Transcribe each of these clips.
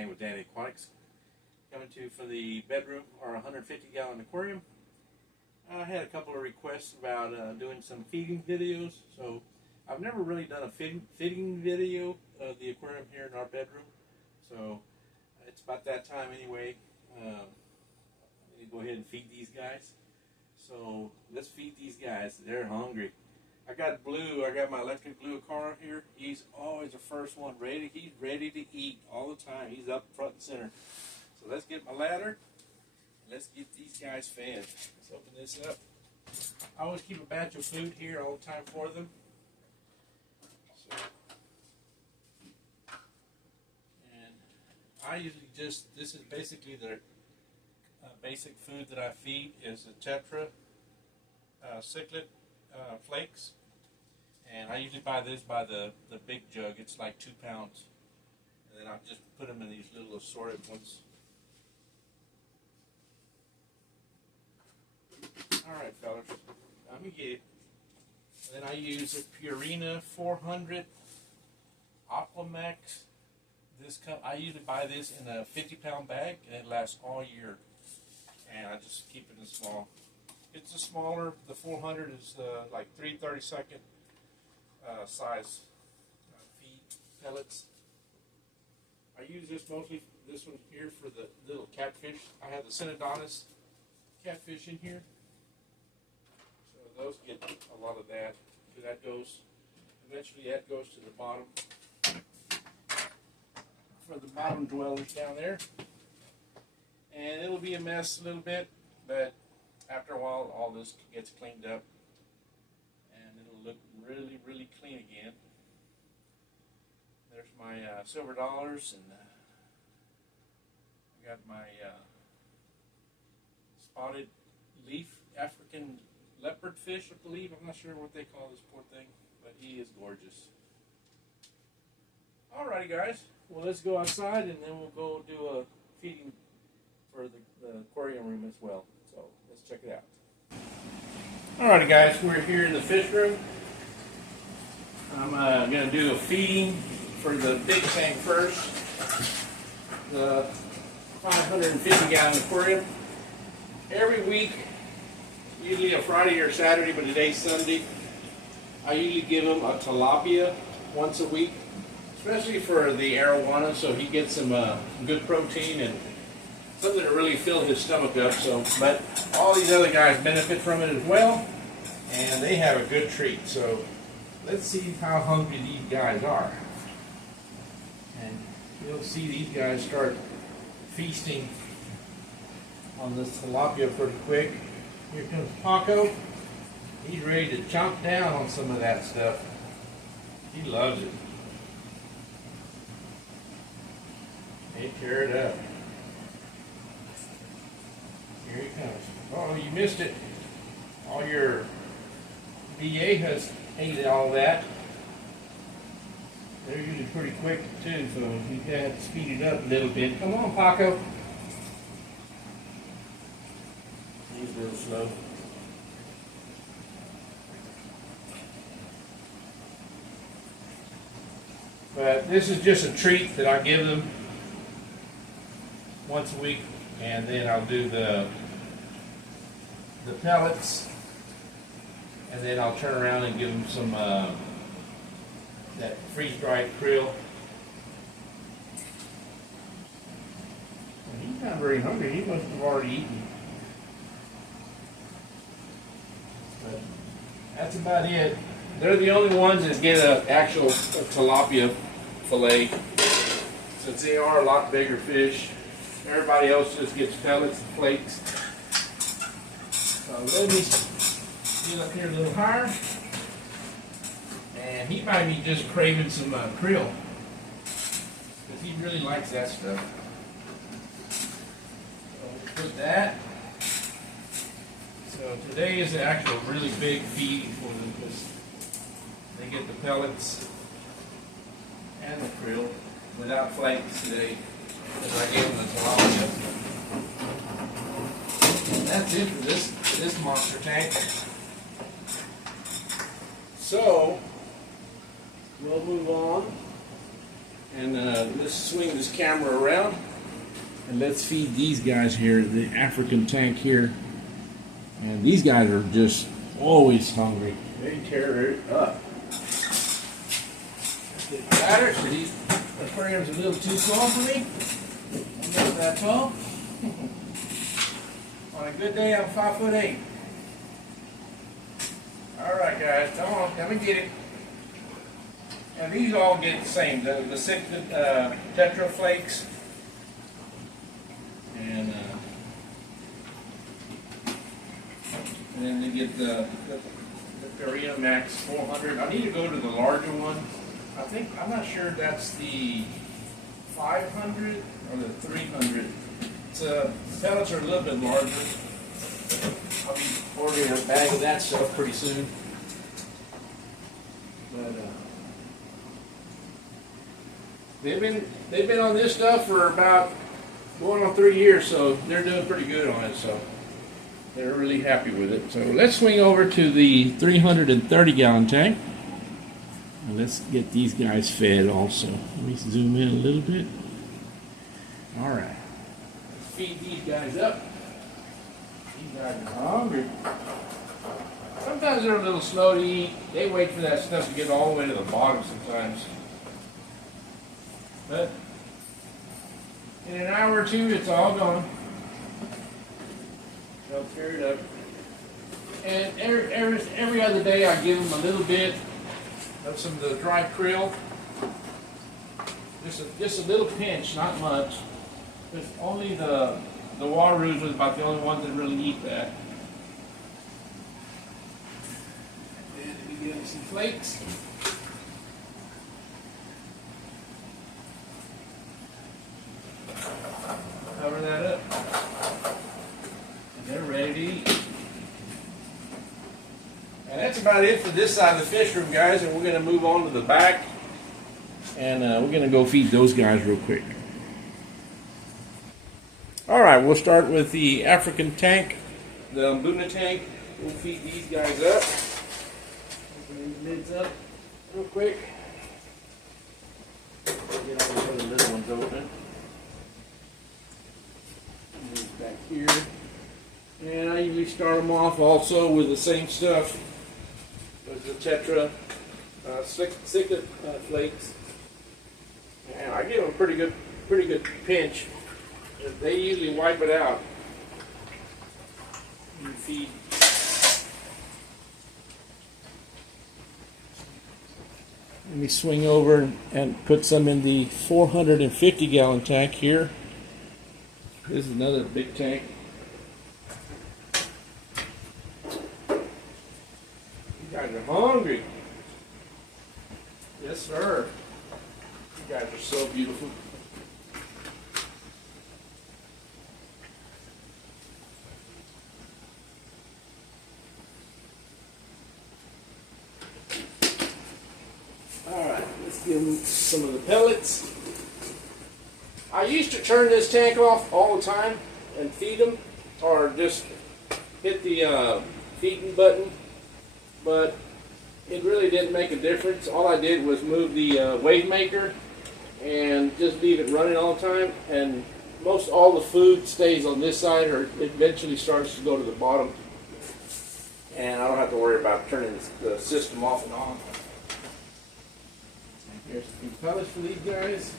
Dan with Dan Aquatics, coming to you for the bedroom, our 150-gallon aquarium. I had a couple of requests about doing some feeding videos, so I've never really done a feeding video of the aquarium here in our bedroom, so it's about that time anyway. I need to go ahead and feed these guys. So let's feed these guys. They're hungry. I got Blue. I got my electric blue car here. He's always the first one ready. He's ready to eat all the time. He's up front and center. So let's get my ladder. Let's get these guys fed. Let's open this up. I always keep a batch of food here all the time for them. So, and I usually just, this is basically the basic food that I feed is a Tetra Cichlid flakes. And I usually buy this by the big jug. It's like 2 pounds. And then I just put them in these little assorted ones. Alright, fellas, let me get it. Then I use a Purina 400 Aquamax. I usually buy this in a 50-pound bag, and it lasts all year. And I just keep it in small. It's a smaller. The 400 is like 3/32 size feed pellets. I use this mostly. This one here for the little catfish. I have the Synodontis catfish in here. Those get a lot of that. So that goes, eventually that goes to the bottom, for the bottom dwellers down there. And it'll be a mess a little bit, but after a while all this gets cleaned up and it'll look really, really clean again. There's my silver dollars, and I got my spotted leaf African leopard fish, I believe. I'm not sure what they call this poor thing, but he is gorgeous. Alrighty, guys. Well, let's go outside, and then we'll go do a feeding for the aquarium room as well. So let's check it out. Alrighty, guys. We're here in the fish room. I'm going to do a feeding for the big tank first. The 550-gallon aquarium. Every week, usually a Friday or Saturday, but today's Sunday, I usually give him a tilapia once a week, especially for the arowana, so he gets some good protein and something to really fill his stomach up. So, but all these other guys benefit from it as well, and they have a good treat. So let's see how hungry these guys are. And you'll see these guys start feasting on this tilapia pretty quick. Here comes Paco. He's ready to chomp down on some of that stuff. He loves it. Hey, tear it up. Here he comes. Oh, you missed it. All your BA has ate all that. They're usually pretty quick too, so you have to speed it up a little bit. Come on, Paco. He's a little slow. But this is just a treat that I give them once a week, and then I'll do the pellets, and then I'll turn around and give them some that freeze-dried krill. And he's not very hungry. He must have already eaten. But that's about it. They're the only ones that get an actual tilapia fillet, since they are a lot bigger fish. Everybody else just gets pellets and flakes. So let me get up here a little higher. And he might be just craving some krill, because he really likes that stuff. So we'll put that. So today is the actual really big feed for them, because they get the pellets and the krill without flakes today, because I gave them the tilapia. And that's it for this monster tank. So we'll move on And let's swing this camera around and let's feed these guys here, the African tank here. And these guys are just always hungry. They tear it up. Get better. So these aquariums are a little too small for me. I'm not that tall. On a good day, I'm 5'8". All right, guys, come on, come and get it. And these all get the same, the cichlid Tetra Flakes. And then they get the Purina Max 400. I need to go to the larger one. I'm not sure that's the 500 or the 300. The pellets are a little bit larger. I'll be ordering a bag of that stuff pretty soon. But they've been on this stuff for about going on 3 years, so they're doing pretty good on it. So they're really happy with it. So let's swing over to the 330-gallon tank. And let's get these guys fed also. Let me zoom in a little bit. All right. Let's feed these guys up. These guys are hungry. Sometimes they're a little slow to eat. They wait for that stuff to get all the way to the bottom sometimes. But in an hour or two, it's all gone. They'll tear it up. And every other day, I give them a little bit of some of the dry krill. Just a little pinch, not much. Because only the Waroos are about the only ones that really eat that. And we give them some flakes. Cover that up. And they're ready to eat. And that's about it for this side of the fish room, guys. And we're going to move on to the back. And we're going to go feed those guys real quick. All right, we'll start with the African tank, the Mbuna tank. We'll feed these guys up. Open these lids up real quick. Get all these other little ones open. These back here. And I usually start them off also with the same stuff. There's the Tetra Cichlid Flakes. And I give them a pretty good pinch. They usually wipe it out. And feed. Let me swing over and put some in the 450-gallon tank here. This is another big tank. You guys are hungry. Yes, sir. You guys are so beautiful. Alright, let's give them some of the pellets. I used to turn this tank off all the time and feed them, or just hit the feeding button, but it really didn't make a difference. All I did was move the wave maker and just leave it running all the time, and most all the food stays on this side, or it eventually starts to go to the bottom, and I don't have to worry about turning the system off and on. Here's a few pellets for these guys.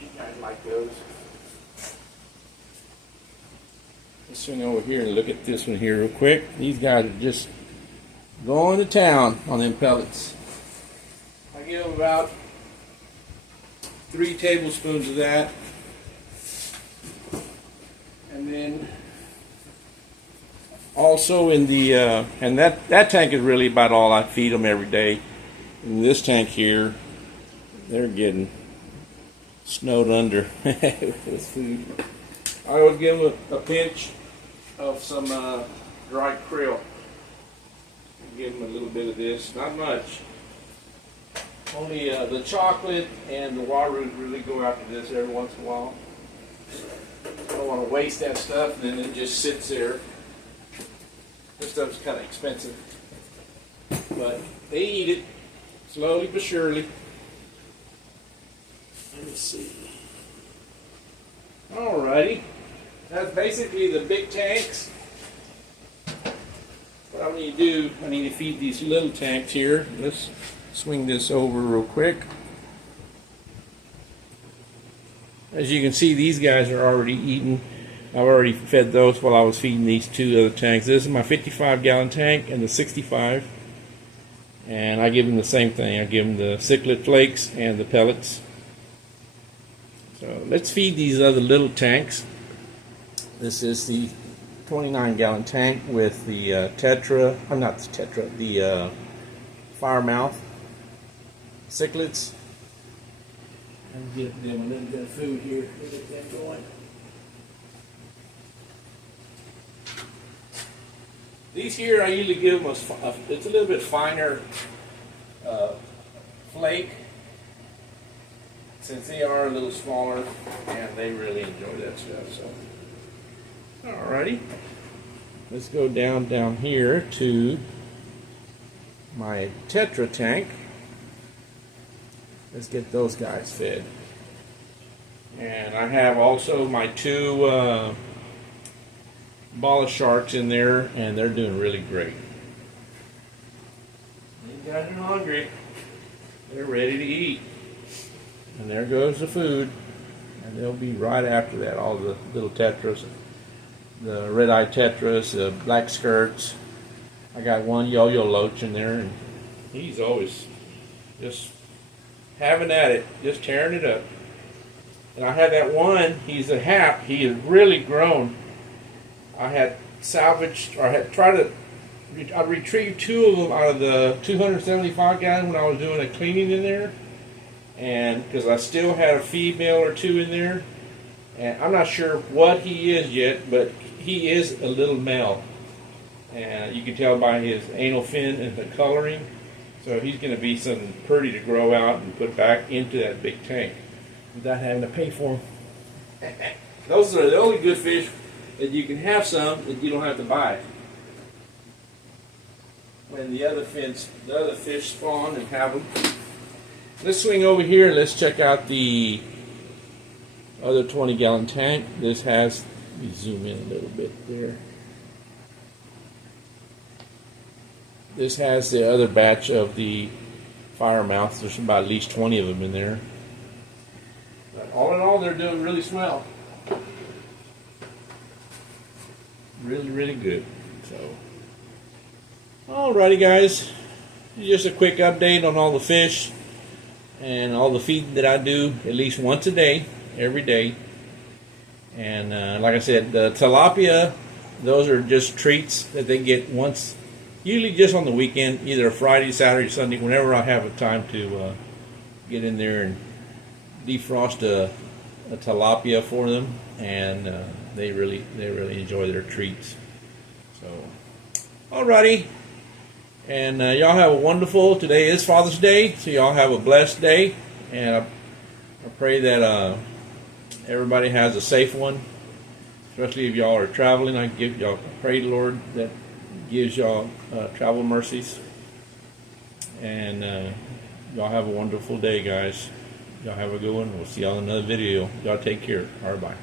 You guys like those. Let's swing over here and look at this one here real quick. These guys are just going to town on them pellets. I give them about 3 tablespoons of that. And then also in the, and that tank is really about all I feed them every day. In this tank here, they're getting snowed under with food. I always give them a pinch of some dried krill. Give them a little bit of this, not much. Only the chocolate and the Waroos really go after this every once in a while. I don't want to waste that stuff, and then it just sits there. This stuff's kind of expensive, but they eat it, Slowly but surely. Let me see. Alrighty. That's basically the big tanks. What I need to do, I need to feed these little tanks here. Let's swing this over real quick. As you can see, these guys are already eating. I've already fed those while I was feeding these two other tanks. This is my 55-gallon tank and the 65. And I give them the same thing. I give them the cichlid flakes and the pellets. So let's feed these other little tanks. This is the 29-gallon tank with the Tetra, not the Tetra, the Firemouth cichlids. And get them a little bit of food here to get them going. These here, I usually give them it's a little bit finer flake, since they are a little smaller, and they really enjoy that stuff. So, alrighty, let's go down here to my Tetra tank. Let's get those guys fed. And I have also my two Bala sharks in there, and they're doing really great. These guys are hungry. They're ready to eat. And there goes the food. And they'll be right after that. All the little tetras, the red-eyed tetras, the black skirts. I got one yo-yo loach in there, and he's always just having at it, just tearing it up. And I had that one, he's a hap, he has really grown. I had salvaged, or I had tried to, I retrieved two of them out of the 275 gallon when I was doing a cleaning in there. And because I still had a female or two in there. And I'm not sure what he is yet, but he is a little male. And you can tell by his anal fin and the coloring. So he's going to be something pretty to grow out and put back into that big tank without having to pay for them. Those are the only good fish that you can have some that you don't have to buy. When the other fish spawn and have them. Let's swing over here. Let's check out the other 20-gallon tank. This has, let me zoom in a little bit there. This has the other batch of the Firemouth. There's about at least 20 of them in there. But all in all, they're doing really swell. Really, really good. So, alrighty, guys. Just a quick update on all the fish and all the feeding that I do at least once a day, every day. And like I said, the tilapia, those are just treats that they get once, usually just on the weekend, either Friday, Saturday, Sunday, whenever I have a time to get in there and defrost a tilapia for them, and they really enjoy their treats. So, alrighty, and y'all have a wonderful. Today is Father's Day, so y'all have a blessed day, and I pray that everybody has a safe one, especially if y'all are traveling. I pray the Lord that gives y'all travel mercies, and y'all have a wonderful day, guys. Y'all have a good one. We'll see y'all in another video. Y'all take care. All right, bye.